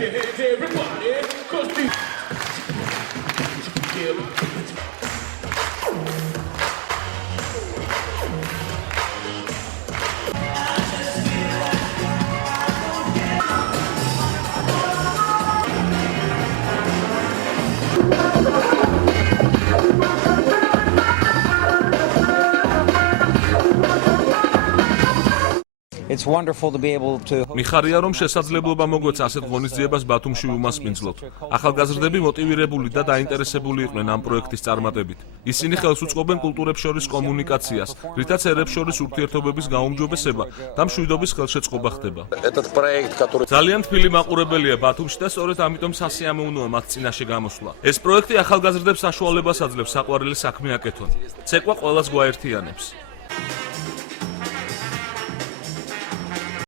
your hands, everybody, 'cause these It's wonderful to be able to მიხარია რომ შესაძლებლობა მოგვეცა ასეთ ღონისძიებას ბათუმში უმასპინძლოთ. ახალგაზრდები მოტივირებული და დაინტერესებული იყვნენ ამ პროექტის წარმატებით. ისინი ხელს უწყობენ კულტურებს შორის კომუნიკაციას, რითაც ერებს შორის ურთიერთობების გაუმჯობესება და მშვიდობის ხელშეწყობა ხდება. ძალიან თბილი მაყურებელია ბათუმში და სწორედ ამიტომ სასიამოვნოა მათ წინაშე გამოსვლა. ეს პროექტი ახალგაზრდებს საშუალებას აძლევს საყვარელი საქმე აკეთონ. ცეკვა ყველას გვაერთიანებს.